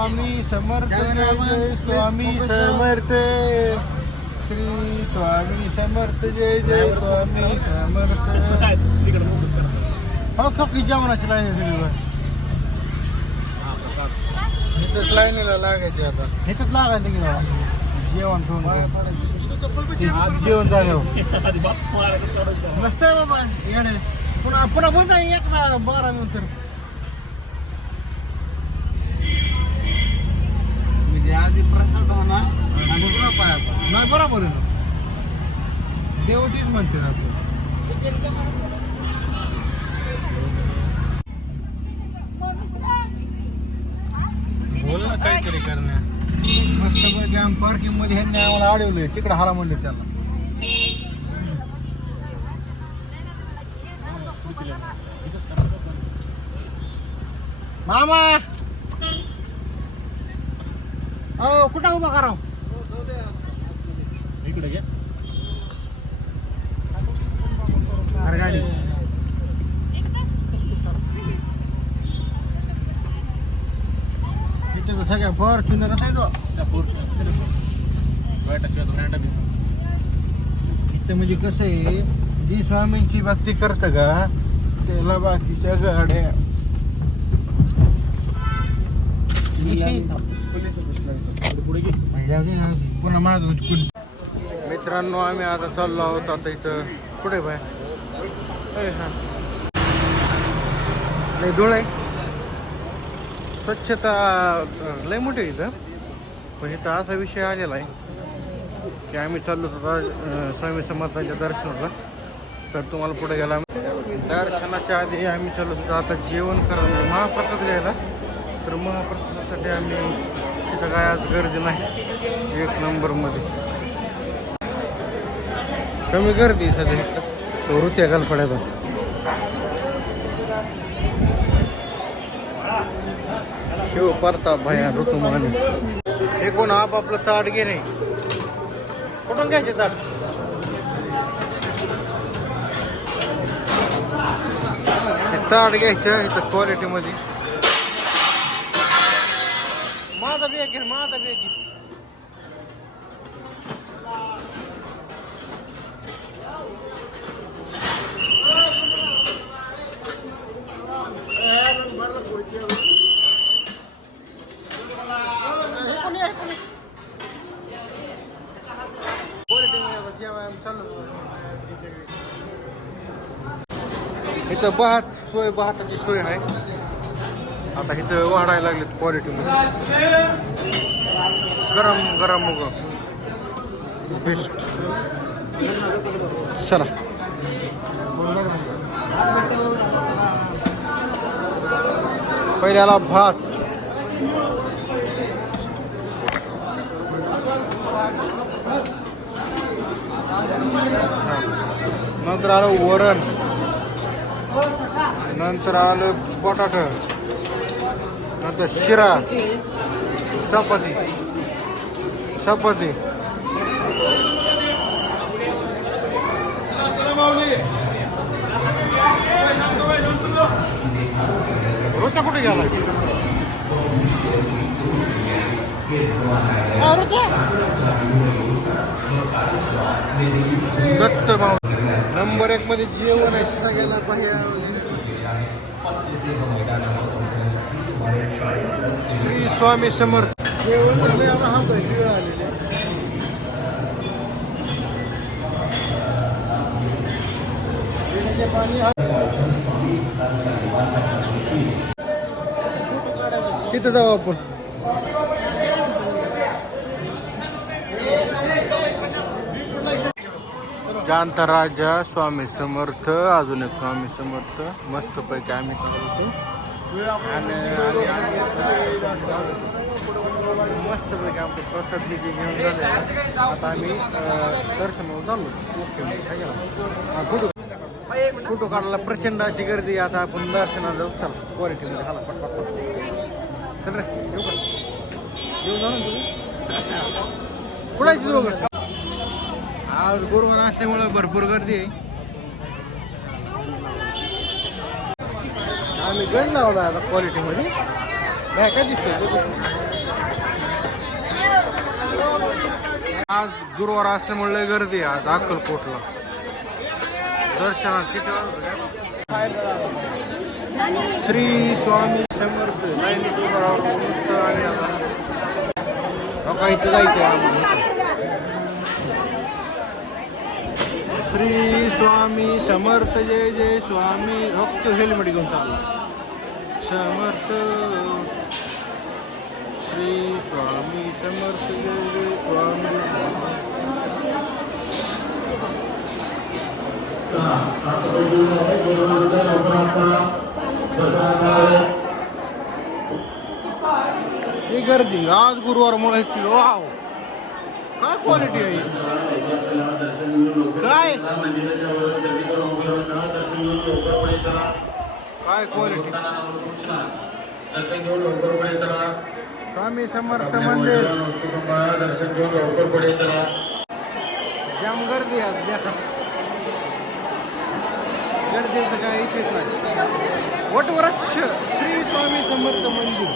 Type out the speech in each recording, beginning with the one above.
स्वामी समर्थ, जय जय स्वामी समर्थ, श्री स्वामी समर्थ, जय जय स्वामी समर्थ. हो की जेवणाची लाईन आहे सगळी. इथंच लाईनीला लागायचे आता. ह्याच्यात लागायचं की बाबा जेवण ठेवून जेवण झालं नसतंय बाबा येणे. पुन्हा पुन्हा बोलता एकदा 12 नंतर म्हणजे आधी प्रसाद होणार आणि पुन्हा पाया पडणार. नाही बरोबर आहे ना. देवतीच म्हणते ना आपलं. बोल ना काहीतरी करण्या. मस्त पैकी आम पार्किंग मध्ये ह्यांनी आम्हाला अडवलंय. तिकडे हाला म्हणले त्यांना. मामा हो कुठं उभा कराव इकडे घे. अरे गाडी इथे तर सगळ्या फॉर्च्युनर आहे तो. इथे म्हणजे कसं आहे जी स्वामींची भक्ती करतं का त्याला बाकीच्या गाड्या पुन्हा माग. मित्रांनो आम्ही आता चाललो आहोत. आता इथं कुठे बाय नाही धूळ आहे. स्वच्छता लय मोठी आहे इथं. पण इथं असा विषय आलेला आहे की आम्ही चाललो होतो स्वामी समर्थांच्या दर्शनाला. तर तुम्हाला पुढे गेला दर्शनाच्या आधी आम्ही चाललो होतो आता जेवण करायला महाप्रसाद घ्यायला. तर महाप्रसादासाठी आम्ही तिथं काय आज गर्दी नाही. 1 नंबरमध्ये कमी गर्दी सध्या. वृत्या घालपड्याचा शिव परताप भया ऋतुमाने. हे कोण आपापलं ताट घे नाही. कुठून घ्यायचे ताट. ताट घ्यायचं इथं क्वालिटीमध्ये. माझा बॅग घे माझा बॅग घे. इथं बहाताची सोय आहे. आता इथं वाढायला लागलेत क्वालिटीमध्ये. गरम गरम मुग बेस्ट. चला पहिल्याला भात, नंतर आलं वरण, नंतर आलं बटाटा, नंतर शिरा, चपाती रोट्या कुठे गेला. दत्त भाऊ नंबर 1 मध्ये जेवण आहे. सगळ्याला पाहिजे. श्री स्वामी समर्थ. जेवण झाले आता हा वेळ आलेले. तिथं जाऊ आपण. शांतराजा स्वामी समर्थ. अजून एक स्वामी समर्थ. मस्त पैकी आम्ही करतो आणि मस्त पैकी आमचं प्रसाद घेऊन झाले. आता आम्ही दर्शनाला चाललो. फोटो काढायला प्रचंड अशी गर्दी. आता आपण दर्शनाला जाऊ. चला क्वालिटीमध्ये खाला पटपट. चल रे येऊ का येऊ जाऊ ना तुम्ही कुणाची दोघं. आज गुरुवार असल्यामुळे भरपूर गर्दी आहे. आम्ही गण लावला आता क्वालिटीमध्ये. काय काय दिसतोय आज गुरुवार असल्यामुळे लय गर्दी आहे आज अक्कलकोटला. दर्शनात किती श्री स्वामी समर्थ लाईनीत उभं राहून मस्त आणि आता इथं जायचं आम्हाला. श्री स्वामी समर्थ जय जय स्वामी. फक्त हेल्मेट घेऊन चालला. समर्थ श्री स्वामी समर्थ जय जय स्वामी. ही गर्दी आज गुरुवार मुळे. वाव काय क्वालिटी आहे काय काय क्वालिटी. स्वामी समर्थ मंदिर जाम गर्दी आहे देखा. गर्दीचं काही विषयच नाही. वटवृक्ष श्री स्वामी समर्थ मंदिर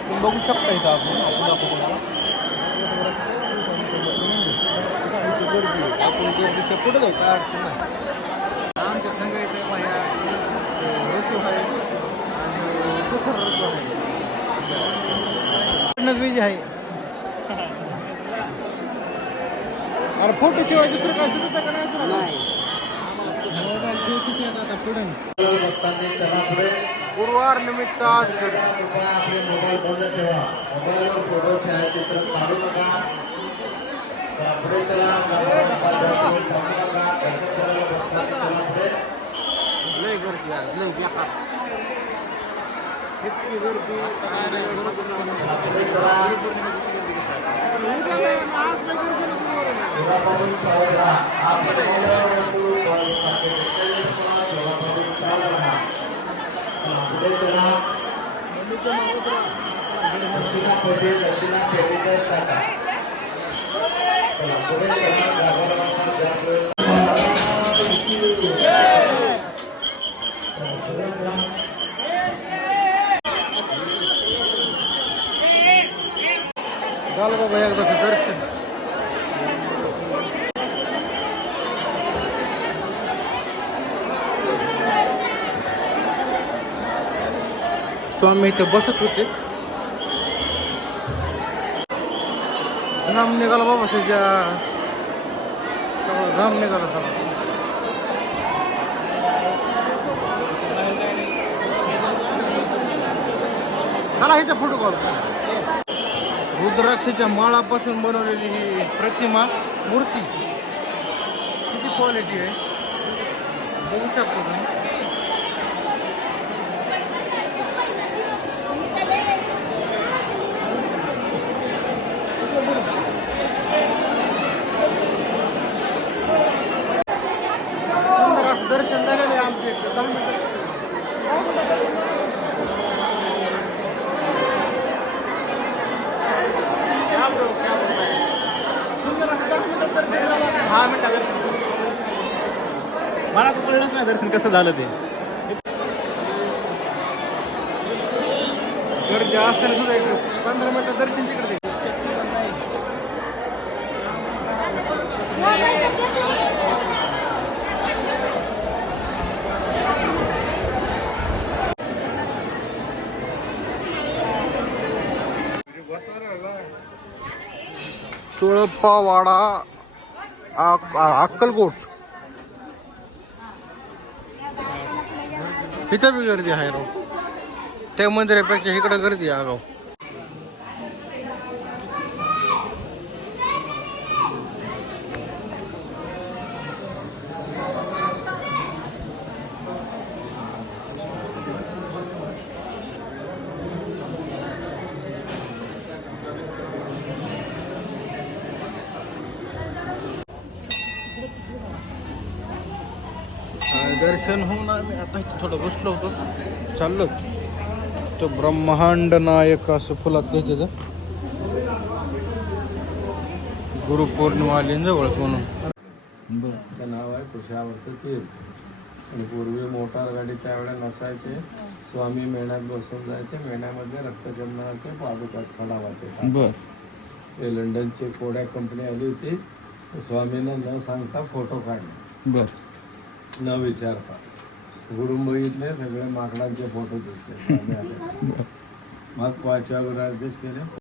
तुम्ही बघू शकता इथं. आपण दाखवतो आपण गर्दीच्या पुढे जाऊ काय अडचण नाही. आमच्या संघाचे माझ्या ऋतू आहे आणि दुसरा ऋतू आहे. बीज आहे. अरे फोटो शिवाय दुसरं काय सुद्धा का नाही तुला. गुरुवार निमित्त आज आपले मोबाईल बंद ठेवा. मोबाईलवर फोटो छायाचित्र काढू नका. पुढे चला. लय गर्दी आज लय बेकार. इतकी गर्दी दक्षिणा फेरीतच टाका. झालं बाबा एकदाचं दर्शन. स्वामी इथं बसत होते. नाम निघाला बाबा त्याच्या नाम निघाला सगळं. चला इथं फोटो काढतो. रुद्राक्षाच्या माळापासून बनवलेली ही प्रतिमा मूर्ती किती क्वालिटी आहे बघू शकतो तुम्ही. दर्शन झालेलं आहे आमचे 10 मिनिटं. मला तर कळलंच नाही दर्शन कसं झालं ते. गर्दी असताना सुद्धा 15 मिनिटं दर्शन तिकडे. चोळप्पावाडा अक्कलकोट. इथं बी गर्दी आहे राव. त्या मंदिरापेक्षा इकडे गर्दी आहे राव. दर्शन होऊन आम्ही आता इथं थोडं बसलो होतो. चाललो तो ब्रह्मांड नायक असं फुलात घेते. गुरुपौर्णिमा आली जवळ म्हणून. त्याचं नाव आहे कुशावर्त तीर्थ. आणि पूर्वी मोटार गाडीच्या वेळेला नसायचे. स्वामी मेण्यात बसून जायचे. मेण्यामध्ये रक्तचंदनाचे पादुका खडा वाटे. बर ते लंडनची कोड्या कंपनी आली होती. तर स्वामींना न सांगता फोटो काढले, बर न विचारता. उघडून बघितले, सगळे माकडांचे फोटो दिसले. स्वामी आले. मग 5 अगोदर केले.